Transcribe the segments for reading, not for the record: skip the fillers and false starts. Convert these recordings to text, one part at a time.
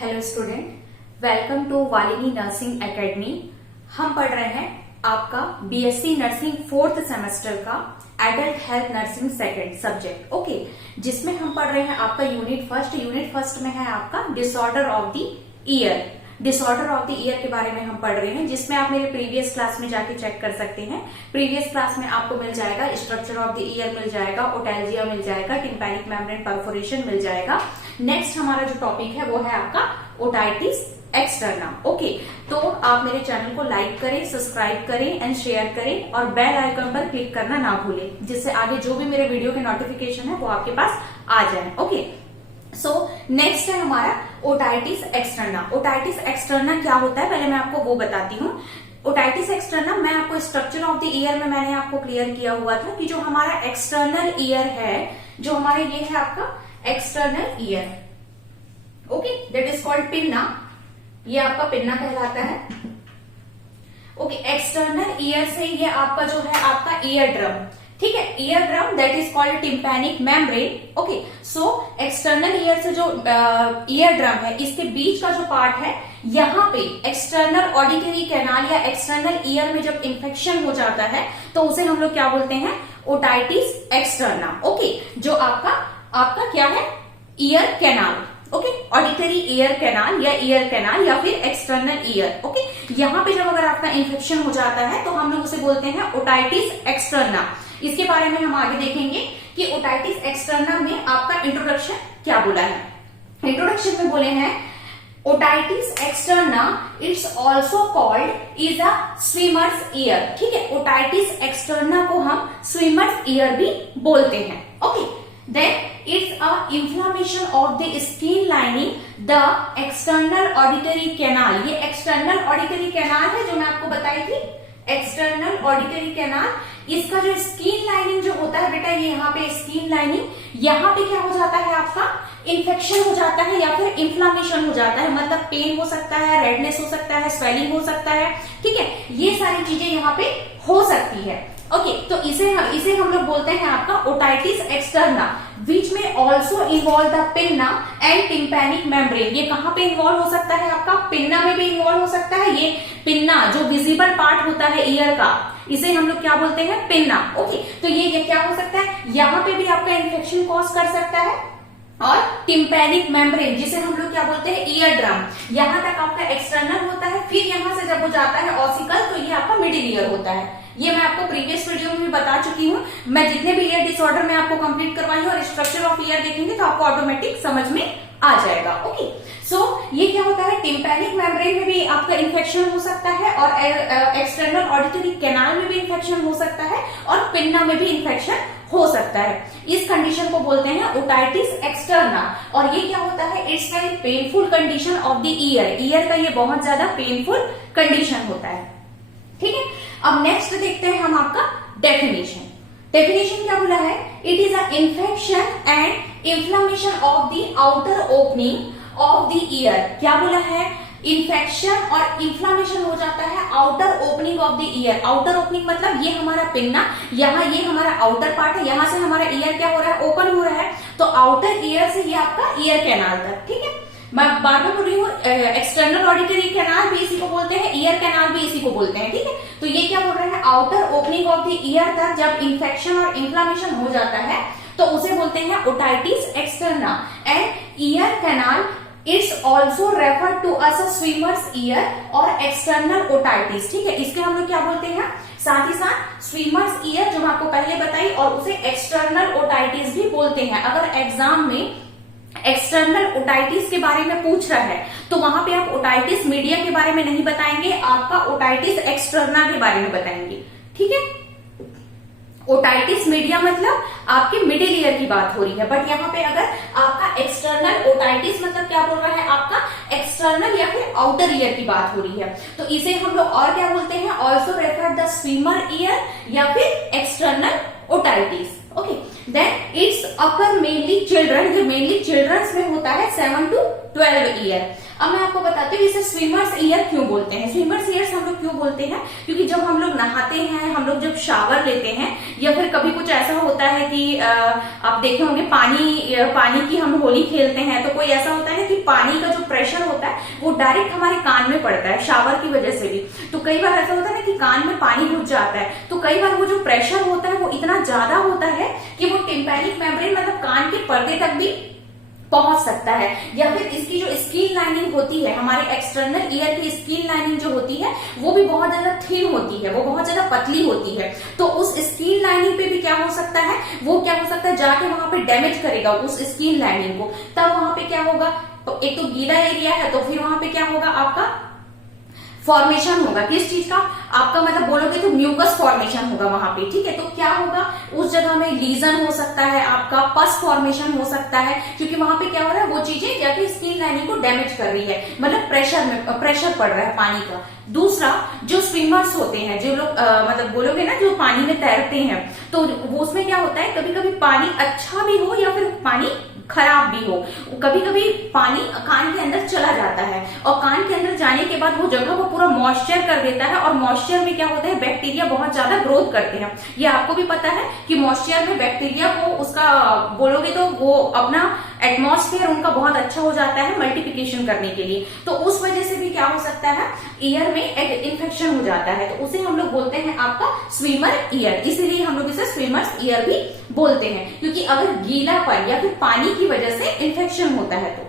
Hello student, welcome to Valini nursing academy. हम पढ़ रहे हैं आपका बीएससी नर्सिंग 4th सेमेस्टर का adult health nursing second subject, okay, जिसमें हम पढ़ रहे हैं आपका यूनिट फर्स्ट में है आपका disorder of the year. Disorder of the year के बारे में हम पढ़ रहे हैं, जिसमें आप मेरे प्रीवियस क्लास में जाके चेक कर सकते हैं। प्रीवियस क्लास में आपको मिल जाएगा स्ट्रक्चर ऑफ द ईयर मिल जाएगा, ओटैल्जिया मिल जाएगा, टिम्पैनिक मेम्ब्रेन परफोरेशन मिल जाएगा। नेक्स्ट हमारा जो टॉपिक है वो है आपका ओटाइटिस एक्सटर्ना, ओके। तो आप मेरे चैनल को लाइक करें, सब्सक्राइब करें एंड शेयर करें और बेल आइकन पर क्लिक करना ना भूलें, जिससे आगे जो भी मेरे वीडियो के नोटिफिकेशन है वो आपके पास आ जाए, ओके। सो नेक्स्ट है हमारा ओटाइटिस एक्सटर्ना। ओटाइटिस एक्सटर्ना क्या होता है पहले मैं आपको वो बताती हूँ। ओटाइटिस एक्सटर्ना मैं आपको स्ट्रक्चर ऑफ द ईयर में मैंने आपको क्लियर किया हुआ था कि जो हमारा एक्सटर्नल ईयर है, जो हमारे ये है आपका external ear, okay, that is called pinna. ये आपका पिन्ना कहलाता है, ओके। एक्सटर्नल ईयर से ये आपका जो है आपका ईयर ड्रम, ठीक है, ear drum that is called tympanic membrane, okay. So external ear से जो ईयर ड्रम है, इसके बीच का जो पार्ट है, यहाँ पे एक्सटर्नल ऑडिटरी कैनाल या एक्सटर्नल ईयर में जब इंफेक्शन हो जाता है तो उसे हम लोग क्या बोलते हैं, ओटाइटिस एक्सटर्ना, ओके। जो आपका क्या है, year canal, okay, auditory ear canal या ईयर कैनाल या फिर एक्सटर्नल ईयर, ओके। यहाँ पे जब अगर आपका इंफेक्शन हो जाता है तो हम लोग उसे बोलते हैं ओटाइटिस एक्सटर्ना। इसके बारे में हम आगे देखेंगे कि ओटाइटिस एक्सटर्ना में आपका इंट्रोडक्शन क्या बोला है। इंट्रोडक्शन में बोले हैं otitis externa it's also called is a swimmers year, ठीक है। ओटाइटिस एक्सटर्ना को हम स्विमर्स ईयर भी बोलते हैं, okay. Then it's a inflammation of the skin lining the external auditory canal. ये एक्सटर्नल ऑडिटरी कैनाल है जो मैं आपको बताई थी, एक्सटर्नल ऑडिटरी कैनाल। इसका जो स्किन लाइनिंग जो होता है बेटा, ये यहाँ पे स्किन लाइनिंग, यहाँ पे क्या हो जाता है आपका, इन्फेक्शन हो जाता है या फिर इन्फ्लामेशन हो जाता है, मतलब पेन हो सकता है, रेडनेस हो सकता है, स्वेलिंग हो सकता है, ठीक है, ये सारी चीजें यहाँ पे हो सकती है, ओके। तो इसे हम लोग बोलते हैं आपका ओटाइटिस एक्सटर्ना, विच में also involve the pinna and tympanic membrane. ये कहाँ पे इन्वॉल्व हो सकता है आपका, पिन्ना में भी इन्वॉल्व हो सकता है। ये पिन्ना जो विजिबल पार्ट होता है ईयर का, इसे हम लोग क्या बोलते हैं, पिन्ना, ओके। तो ये क्या हो सकता है, यहाँ पे भी आपका इन्फेक्शन कॉज कर सकता है। और टिम्पैनिक मेम्ब्रेन जिसे हम लोग क्या बोलते हैं, ईयर ड्रम, यहां तक आपका एक्सटर्नल होता है। फिर यहां से जब वो जाता है ऑसिकल, तो ये आपका मिडिल ईयर होता है। ये मैं आपको प्रीवियस वीडियो में भी बता चुकी हूँ। मैं जितने भी ईयर डिसऑर्डर में आपको कंप्लीट करवाई हूँ और स्ट्रक्चर ऑफ ईयर देखेंगे तो आपको ऑटोमेटिक समझ में आ जाएगा, ओके। सो ये क्या होता है, टिम्पैनिक मेम्ब्रेन में भी आपका इन्फेक्शन हो सकता है और एक्सटर्नल ऑडिटरी कैनाल में भी इन्फेक्शन हो सकता है और पिन्ना में भी इन्फेक्शन हो सकता है। इस कंडीशन को बोलते हैं ओटाइटिस एक्सटर्ना। और ये क्या होता है, it's very painful condition of the year. Year का ये बहुत ज्यादा पेनफुल कंडीशन होता है, ठीक है। अब नेक्स्ट देखते हैं हम आपका डेफिनेशन। डेफिनेशन क्या बोला है, it is a infection and inflammation of the outer opening of the year. क्या बोला है, इन्फेक्शन और इन्फ्लामेशन हो जाता है outer opening of the year. Outer opening मतलब ये हमारा पिन्ना, यहाँ ये हमारा आउटर पार्ट है, यहां से हमारा ईयर क्या हो रहा है, ओपन हो रहा है। तो आउटर ईयर से ये आपका ईयर कैनाल तक, ठीक है। मैं बार बार बोल रही हूँ, एक्सटर्नल ऑडिटरी कैनाल भी इसी को बोलते हैं, ईयर कैनाल भी इसी को बोलते हैं, ठीक है। तो ये क्या बोल रहे हैं, outer opening of the year तक जब इन्फेक्शन और इन्फ्लामेशन हो जाता है तो उसे बोलते हैं otitis externa. And ear canal it's also refer to as swimmer's ear और एक्सटर्नल ओटाइटिस, ठीक है। इसके हम लोग क्या बोलते हैं, साथ ही साथ स्विमर्स ईयर जो मैं आपको पहले बताई, और उसे एक्सटर्नल ओटाइटिस भी बोलते हैं। अगर एग्जाम में एक्सटर्नल ओटाइटिस के बारे में पूछ रहा है तो वहां पे आप ओटाइटिस मीडिया के बारे में नहीं बताएंगे, आपका ओटाइटिस एक्सटर्ना के बारे में बताएंगे, ठीक है। ओटाइटिस मीडिया मतलब आपके मिडिल ईयर की बात हो रही है, बट यहाँ पे अगर आपका एक्सटर्नल ओटाइटिस मतलब क्या बोल रहा है, आपका एक्सटर्नल या फिर आउटर ईयर की बात हो रही है, तो इसे हम लोग और क्या बोलते हैं, also refer the swimmer ear या फिर external otitis, okay. Then it's occur mainly children, जो मेनली चिल्ड्रंस में होता है 7 to 12 ईयर। अब मैं आपको बताती हूँ इसे स्विमर्स ईयर क्यों बोलते हैं। स्विमर्स ईयर्स हम लोग क्यों बोलते हैं, क्योंकि जब हम लोग नहाते हैं, हम लोग जब शावर लेते हैं, या फिर कभी कुछ ऐसा होता है कि आप देखे होंगे पानी की हम होली खेलते हैं, तो कोई ऐसा होता है कि पानी का जो प्रेशर होता है वो डायरेक्ट हमारे कान में पड़ता है शावर की वजह से भी। तो कई बार ऐसा होता है ना कि कान में पानी घुस जाता है, तो कई बार वो जो प्रेशर होता है वो इतना ज्यादा होता है कि वो टिम्पैनिक मेम्ब्रेन मतलब कान के पर्दे तक भी पहुंच सकता है। या फिर इसकी जो स्किन लाइनिंग होती है, हमारे एक्सटर्नल ईयर की स्किन लाइनिंग जो होती है वो भी बहुत ज्यादा थिन होती है, वो बहुत ज्यादा पतली होती है। तो उस स्किन लाइनिंग पे भी क्या हो सकता है, वो क्या हो सकता है जाके वहां पे डैमेज करेगा उस स्किन लाइनिंग को। तब वहां पे क्या होगा, तो एक तो गीला एरिया है तो फिर वहां पे क्या होगा, आपका फॉर्मेशन होगा किस चीज का, आपका मतलब बोलोगे तो म्यूकस फॉर्मेशन होगा वहां पे, ठीक है। तो क्या होगा, उस जगह में लीजन हो सकता है, आपका पस फॉर्मेशन हो सकता है, क्योंकि वहां पे क्या हो रहा है, वो चीजें जाके स्किन लाइनिंग को डैमेज कर रही है, मतलब प्रेशर पड़ रहा है पानी का। दूसरा, जो स्विमर्स होते हैं, जो लोग मतलब बोलोगे ना जो पानी में तैरते हैं, तो वो उसमें क्या होता है, कभी कभी पानी अच्छा भी हो या फिर पानी खराब भी हो, कभी कभी पानी कान के अंदर चला जाता है और कान के अंदर जाने के बाद वो जगह को पूरा मॉइस्चर कर देता है, और मॉइस्चर में क्या होता है, बैक्टीरिया बहुत ज्यादा ग्रोथ करते हैं। ये आपको भी पता है कि मॉइस्चर में बैक्टीरिया को उसका बोलोगे तो वो अपना एटमॉस्फेयर उनका बहुत अच्छा हो जाता है मल्टीप्लिकेशन करने के लिए। तो उस वजह से भी क्या हो सकता है, ईयर में एक इन्फेक्शन हो जाता है, तो उसे हम लोग बोलते हैं आपका स्विमर ईयर। इसीलिए हम लोग इसे स्विमर्स ईयर भी बोलते हैं, क्योंकि अगर गीलापन या फिर पानी की वजह से इन्फेक्शन होता है तो।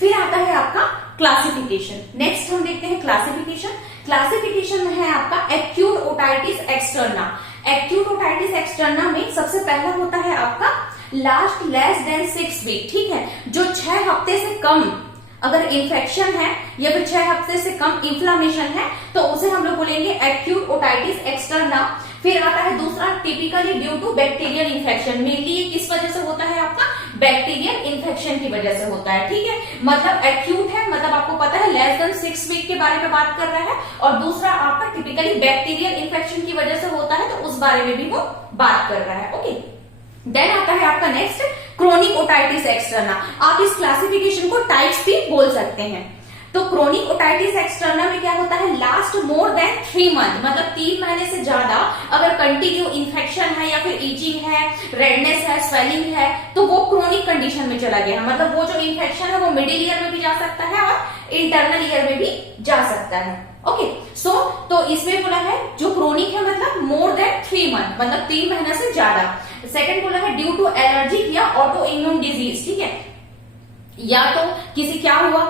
फिर आता है आपका क्लासिफिकेशन। नेक्स्ट हम देखते हैं क्लासिफिकेशन। क्लासिफिकेशन में है आपका acute otitis externa. Acute otitis externa में सबसे पहला होता है आपका लास्ट लेस देन 6 वीक, ठीक है। जो 6 हफ्ते से कम अगर इन्फेक्शन है या फिर 6 हफ्ते से कम इन्फ्लामेशन है तो उसे हम लोग बोलेंगे एक्यूट ओटाइटिस एक्सटर्ना। फिर आता है दूसरा typically due to bacterial infection. Mainly ये किस वजह से होता है, आपका बैक्टीरियल इन्फेक्शन की वजह से होता है, ठीक है। मतलब एक्यूट है, मतलब आपको पता है लेस देन 6 वीक के बारे में बात कर रहा है, और दूसरा आपका टिपिकली बैक्टीरियल इन्फेक्शन की वजह से होता है, तो उस बारे में भी वो बात कर रहा है। ओके, देन आता है आपका नेक्स्ट क्रोनिक ओटाइटिस एक्सटर्ना। आप इस क्लासिफिकेशन को टाइप्स भी बोल सकते हैं। तो क्रोनिक ओटाइटिस एक्सटर्ना में क्या होता है, लास्ट मोर देन 3 मंथ, मतलब 3 महीने से ज्यादा अगर कंटिन्यू इन्फेक्शन है या फिर ईचिंग है, रेडनेस है, स्वेलिंग है, तो वो क्रोनिक कंडीशन में चला गया। मतलब वो जो इन्फेक्शन है वो मिडिल ईयर में भी जा सकता है और इंटरनल ईयर में भी जा सकता है। ओके, सो तो इसमें बोला है जो क्रोनिक है मतलब मोर देन 3 मंथ, मतलब 3 महीने से ज्यादा। सेकंड बोला है ड्यू टू एलर्जिक या ऑटो इम्यून डिजीज, ठीक है। या तो किसी क्या हुआ,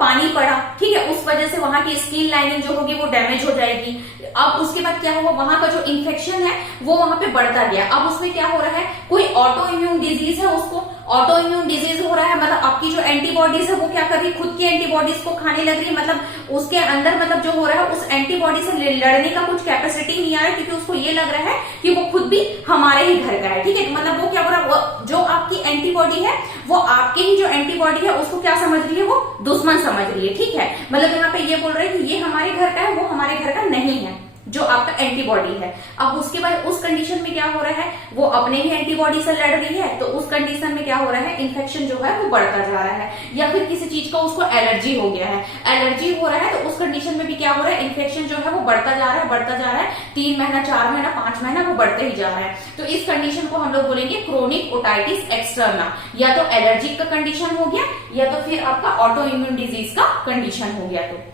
पानी पड़ा, ठीक है, उस वजह से वहां की स्किन लाइनिंग जो होगी वो डैमेज हो जाएगी। अब उसके बाद क्या हुआ, वहां का जो इन्फेक्शन है वो वहां पे बढ़ता गया। अब उसमें क्या हो रहा है, कोई ऑटो इम्यून डिजीज है, उसको ऑटो इम्यून डिजीज हो रहा है, मतलब आपकी जो एंटीबॉडीज है वो क्या कर रही है, खुद की एंटीबॉडीज को खाने लग रही है। मतलब उसके अंदर मतलब जो हो रहा है उस एंटीबॉडी से लड़ने का कुछ कैपेसिटी नहीं आ रहा है, क्योंकि उसको ये लग रहा है कि वो खुद भी हमारे ही घर का है, ठीक है। मतलब वो क्या हो रहा है, जो आपकी एंटीबॉडी है वो आपके ही जो एंटीबॉडी है उसको क्या समझ रही है, वो दुश्मन समझ रही है, ठीक है। मतलब यहाँ पे ये बोल रहे हैं कि ये हमारे घर का है, वो हमारे घर का नहीं है, जो आपका एंटीबॉडी है। अब उसके बाद उस कंडीशन में क्या हो रहा है, वो अपने ही एंटीबॉडी से लड़ रही है, तो उस कंडीशन में क्या हो रहा है, इन्फेक्शन जो है वो बढ़ता जा रहा है, या फिर किसी चीज का उसको एलर्जी हो गया है, एलर्जी हो रहा है, तो उस कंडीशन में भी क्या हो रहा है, इन्फेक्शन जो है वो बढ़ता जा रहा है, बढ़ता जा रहा है, 3 महीना, 4 महीना, 5 महीना वो बढ़ते ही जा रहा है। तो इस कंडीशन को हम लोग बोलेंगे क्रोनिक ओटाइटिस एक्सटर्ना। या तो एलर्जिक का कंडीशन हो गया, या तो फिर आपका ऑटो इम्यून डिजीज का कंडीशन हो गया। तो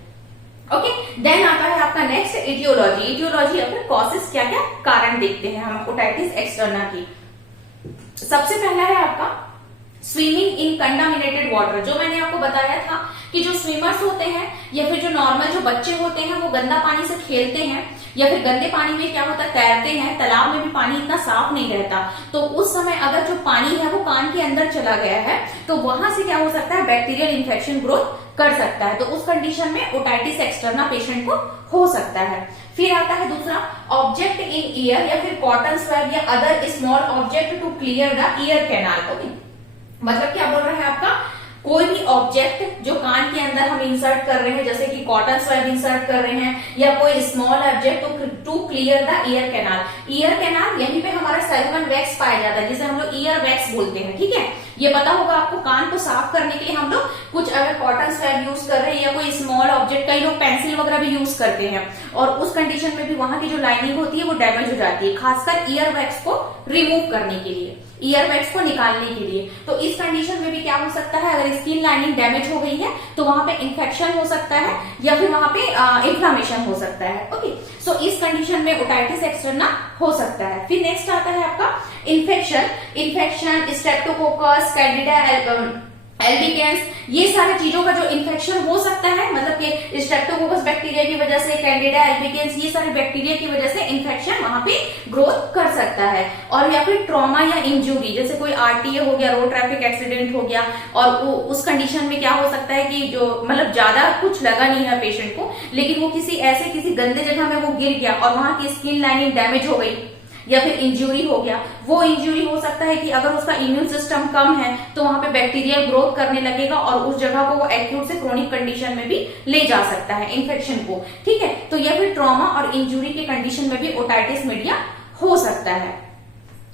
ओके, देन आता है आपका नेक्स्ट इटियोलॉजी। इटियोलॉजी या फिर कॉजेस, क्या क्या कारण देखते हैं हम ओटाइटिस एक्सटर्ना की। सबसे पहला है आपका स्विमिंग इन कंटामिनेटेड वाटर। जो मैंने आपको बताया था कि जो स्विमर्स होते हैं या फिर जो नॉर्मल जो बच्चे होते हैं वो गंदा पानी से खेलते हैं, या फिर गंदे पानी में क्या होता है, तैरते हैं, तालाब में भी पानी इतना साफ नहीं रहता, तो उस समय अगर जो पानी है वो कान के अंदर चला गया है तो वहां से क्या हो सकता है, बैक्टीरियल इन्फेक्शन ग्रोथ कर सकता है। तो उस कंडीशन में ओटाइटिस एक्सटर्ना पेशेंट को हो सकता है। फिर आता है दूसरा ऑब्जेक्ट इन ईयर या फिर कॉटन स्वैब या other small object to clear the ear canal. Okay, मतलब क्या बोल रहा है आपका, कोई भी ऑब्जेक्ट जो कान के अंदर हम इंसर्ट कर रहे हैं, जैसे कि कॉटन स्वैब इंसर्ट कर रहे हैं, या कोई small object to clear the ear canal. Ear canal यहीं पे हमारा सैल्मन वैक्स पाया जाता है, जिसे हम लोग ईयर वैक्स बोलते हैं, ठीक है। ये पता होगा आपको, कान को साफ करने के लिए हम लोग कुछ अगर कॉटन स्वैब यूज कर रहे हैं या कोई स्मॉल ऑब्जेक्ट, कई लोग पेंसिल वगैरह भी यूज करते हैं और उस कंडीशन में भी वहां की जो लाइनिंग होती है वो डैमेज हो जाती है, खासकर ईयर वैक्स को रिमूव करने के लिए, ईयर वैक्स को निकालने के लिए। तो इस कंडीशन में भी क्या हो सकता है, अगर स्किन लाइनिंग डैमेज हो गई है तो वहां पे इन्फेक्शन हो सकता है या फिर वहां पे इन्फ्लामेशन हो सकता है। ओके, सो इस कंडीशन में ओटाइटिस एक्सटर्ना हो सकता है। फिर नेक्स्ट आता है आपका इन्फेक्शन स्ट्रेप्टोकोकस, कैंडिडा एल्बिकेंस, ये सारी चीजों का जो इन्फेक्शन हो सकता है, मतलब कि स्ट्रेप्टोकोकस बैक्टीरिया की वजह से, कैंडिडा एल्बिकेंस, ये सारे बैक्टीरिया की वजह से इन्फेक्शन वहां पे ग्रोथ कर सकता है। और या फिर ट्रॉमा या इंजुरी, जैसे कोई आरटीए हो गया, रोड ट्रैफिक एक्सीडेंट हो गया, और उस कंडीशन में क्या हो सकता है कि जो मतलब ज्यादा कुछ लगा नहीं है पेशेंट को, लेकिन वो किसी गंदे जगह में वो गिर गया और वहां की स्किन लाइनिंग डैमेज हो गई या फिर इंजरी हो गया। वो इंजरी हो सकता है कि अगर उसका इम्यून सिस्टम कम है तो वहां पे बैक्टीरियल ग्रोथ करने लगेगा और उस जगह को वो एक्यूट से क्रोनिक कंडीशन में भी ले जा सकता है इन्फेक्शन को, ठीक है। तो या फिर ट्रॉमा और इंजरी के कंडीशन में भी ओटाइटिस मीडिया हो सकता है।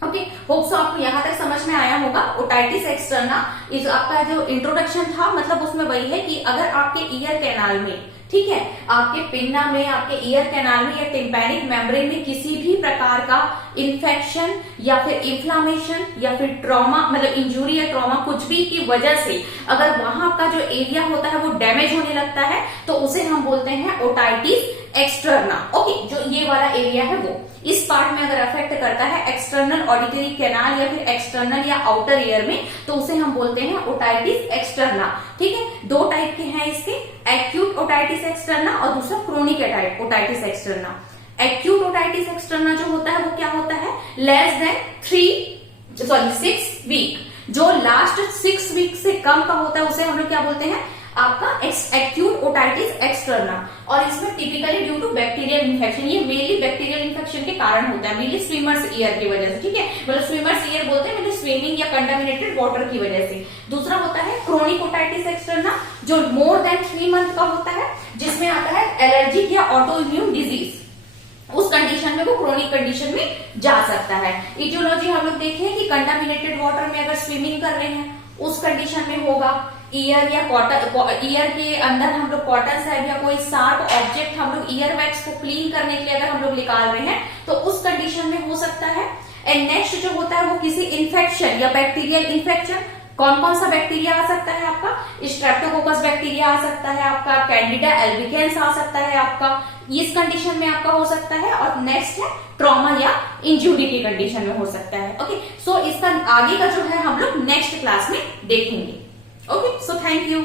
ओके, होप सो आपको यहाँ तक समझ में आया होगा। ओटाइटिस एक्सटर्ना इस आपका जो इंट्रोडक्शन था, मतलब उसमें वही है कि अगर आपके ईयर कैनाल में, ठीक है, आपके पिन्ना में, आपके ईयर कैनाल में या टिम्पैनिक मेम्ब्रेन में किसी भी प्रकार का इन्फेक्शन या फिर इन्फ्लामेशन या फिर ट्रॉमा, मतलब इंजुरी या ट्रॉमा कुछ भी की वजह से अगर वहां का जो एरिया होता है वो डैमेज होने लगता है तो उसे हम बोलते हैं ओटाइटिस एक्सटर्ना। ओके, जो ये वाला एरिया है वो इस पार्ट में अगर अफेक्ट करता है एक्सटर्नल ऑडिटरी कैनाल या फिर एक्सटर्नल या आउटर ईयर में, तो उसे हम बोलते हैं ओटाइटिस एक्सटर्ना, ठीक है। दो टाइप के हैं इसके, एक्यूट ओटाइटिस एक्सटर्ना और दूसरा chronic otitis externa. Acute otitis externa जो होता है वो क्या होता है, लेस देन 6 वीक, जो लास्ट 6 वीक से कम का होता है उसे हम लोग क्या बोलते हैं, आपका एक्यूट ओटाइटिस एक्सटर्ना। और इसमें typically due to bacterial infection, ये मेनली बैक्टीरियल इन्फेक्शन के कारण होता है, मेनली स्विमर्स ईयर की वजह से, ठीक है, मतलब स्विमर्स ईयर बोलते हैं मतलब स्विमिंग या कंटामिनेटेड वाटर की वजह से। दूसरा होता है क्रोनिक ओटाइटिस एक्सटर्ना, जो मोर देन 3 मंथ का होता है, जिसमें आता है एलर्जिक या ऑटो इम्यून डिजीज, उस कंडीशन में वो क्रोनिक कंडीशन में जा सकता है। इटियोलॉजी हम लोग देखें कि कंटामिनेटेड वाटर में अगर स्विमिंग कर रहे हैं उस कंडीशन में होगा। ईयर या कॉटन, ईयर के अंदर हम लोग कॉटन सैब या कोई शार्प ऑब्जेक्ट हम लोग ईयर वैक्स को क्लीन करने के लिए अगर हम लोग निकाल रहे हैं तो उस कंडीशन में हो सकता है। एंड नेक्स्ट जो होता है वो किसी इन्फेक्शन या बैक्टीरियल इन्फेक्शन, कौन कौन सा बैक्टीरिया आ सकता है आपका, स्ट्रेप्टोकोकस बैक्टीरिया आ सकता है आपका, कैंडिडा एल्बिकेंस आ सकता है आपका, इस कंडीशन में आपका हो सकता है। और नेक्स्ट है ट्रॉमा या इंजुरी की कंडीशन में हो सकता है। ओके, सो इसका आगे का जो है हम लोग नेक्स्ट क्लास में देखेंगे। Okay, so thank you.